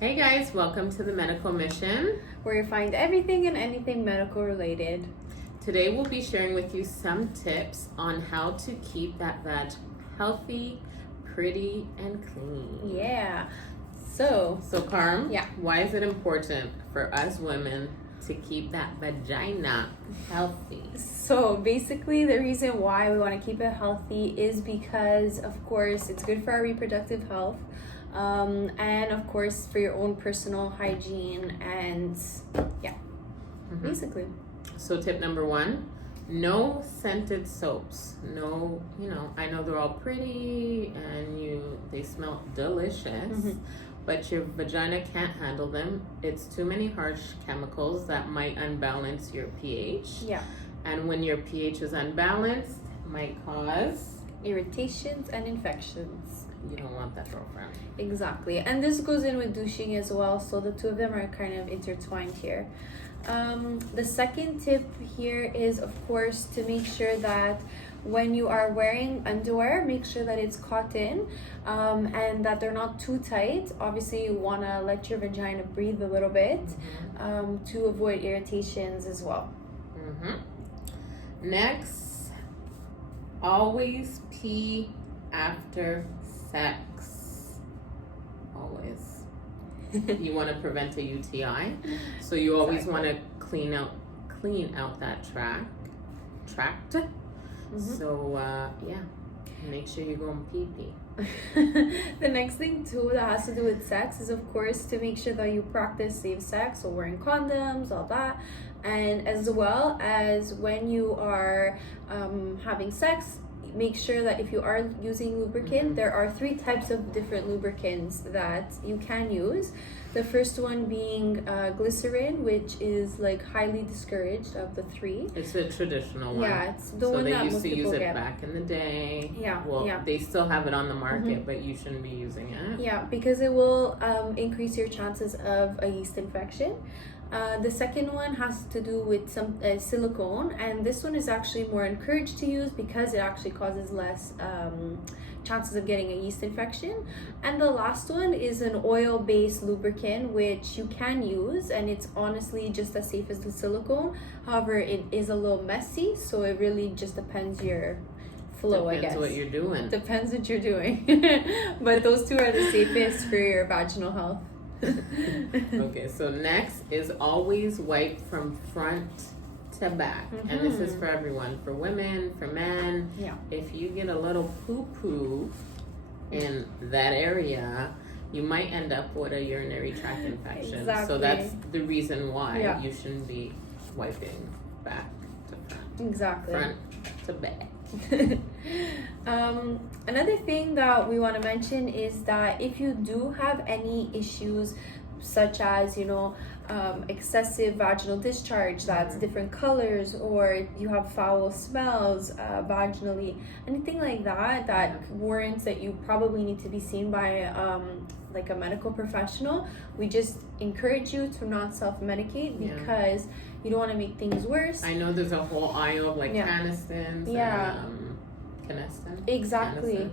Hey guys, welcome to the Medical Mission. Where you find everything and anything medical related. Today we'll be sharing with you some tips on how to keep that vag healthy, pretty, and clean. Yeah. So Carm, yeah. Why is it important for us women to keep that vagina healthy? So basically the reason why we want to keep it healthy is because, of course, it's good for our reproductive health. And of course for your own personal hygiene and basically. So tip number 1, no scented soaps. No, I know they're all pretty and they smell delicious, but your vagina can't handle them. It's too many harsh chemicals that might unbalance your pH. Yeah. And when your pH is unbalanced, might cause irritations and infections. You don't want that, girlfriend. Exactly. And this goes in with douching as well, so the two of them are kind of intertwined here. The second tip here is, of course, to make sure that when you are wearing underwear, make sure that it's cotton and that they're not too tight. Obviously, you want to let your vagina breathe a little bit to avoid irritations as well. Next, always pee after sex. Always. You want to prevent a UTI, so you always want to clean out that tract. So make sure you go and pee. The next thing too that has to do with sex is, of course, to make sure that you practice safe sex, so wearing condoms, all that, and as well as when you are having sex, make sure that if you are using lubricant, there are 3 types of different lubricants that you can use. The first one being glycerin, which is like highly discouraged of the 3. It's a traditional one. Yeah, it's the one that most people get. So they used to use it back in the day. Yeah. Well, yeah. They still have it on the market, but you shouldn't be using it. Yeah, because it will increase your chances of a yeast infection. The second one has to do with some silicone, and this one is actually more encouraged to use because it actually causes less chances of getting a yeast infection. And the last one is an oil-based lubricant, which you can use, and it's honestly just as safe as the silicone. However, it is a little messy, so it really just depends your flow. I guess. Depends what you're doing. Depends what you're doing. But those 2 are the safest for your vaginal health. Okay, so next is always wipe from front to back. And this is for everyone, for women, for men. Yeah. If you get a little poo-poo in that area, you might end up with a urinary tract infection. Exactly. So that's the reason why you shouldn't be wiping back to front. Exactly. Front to back. Another thing that we want to mention is that if you do have any issues such as excessive vaginal discharge that's different colors, or you have foul smells vaginally, anything like that warrants that you probably need to be seen by like a medical professional, we just encourage you to not self-medicate because you don't want to make things worse. I know there's a whole aisle of like canistins and canestin. Exactly.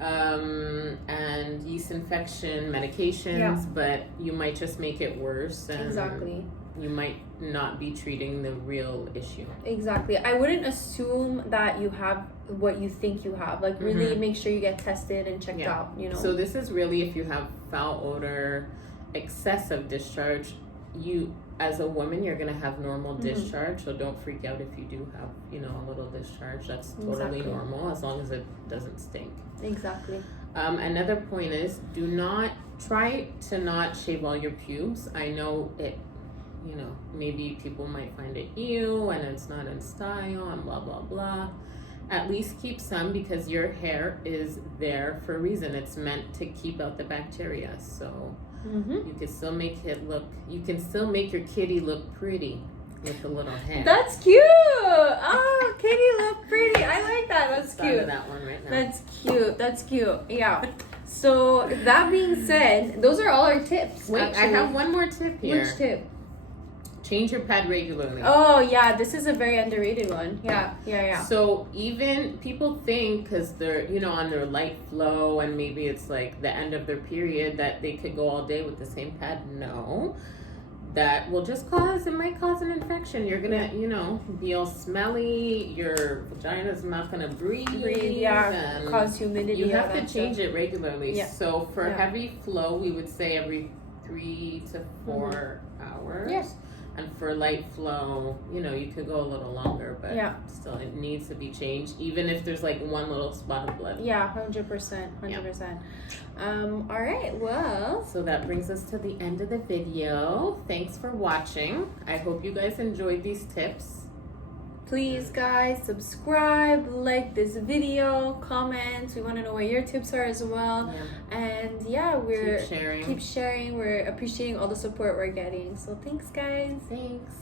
And yeast infection medications, but you might just make it worse. And exactly. You might not be treating the real issue. Exactly. I wouldn't assume that you have what you think you have. Like, really make sure you get tested and checked out, So this is really if you have foul odor, excessive discharge, you as a woman, you're going to have normal discharge, so don't freak out if you do have, a little discharge. That's totally normal as long as it doesn't stink. Exactly. Another point is, try to not shave all your pubes. I know it, maybe people might find it ew and it's not in style and blah, blah, blah. At least keep some, because your hair is there for a reason. It's meant to keep out the bacteria. So you can still make your kitty look pretty with a little hair. That's cute. Oh, kitty look pretty. I like that. That's cute. That one right now. That's cute. Yeah. So that being said, those are all our tips. Wait, actually. I have one more tip here. Which tip? change your pad regularly. Oh yeah, this is a very underrated one. Yeah. So even people think because they're, you know, on their light flow and maybe it's like the end of their period that they could go all day with the same pad. No, that will just it might cause an infection. You're gonna, you know, be all smelly. Your vagina's not gonna breathe. And cause humidity. You have to change it regularly. Yeah. So for heavy flow, we would say every 3 to 4 hours. Yes. And for light flow, you know, you could go a little longer, but still it needs to be changed, even if there's like one little spot of blood. Yeah, 100%. All right, well. So that brings us to the end of the video. Thanks for watching. I hope you guys enjoyed these tips. Please, guys, subscribe, like this video, comment. We want to know what your tips are as well. And keep sharing. We're appreciating all the support we're getting. So thanks, guys. Thanks.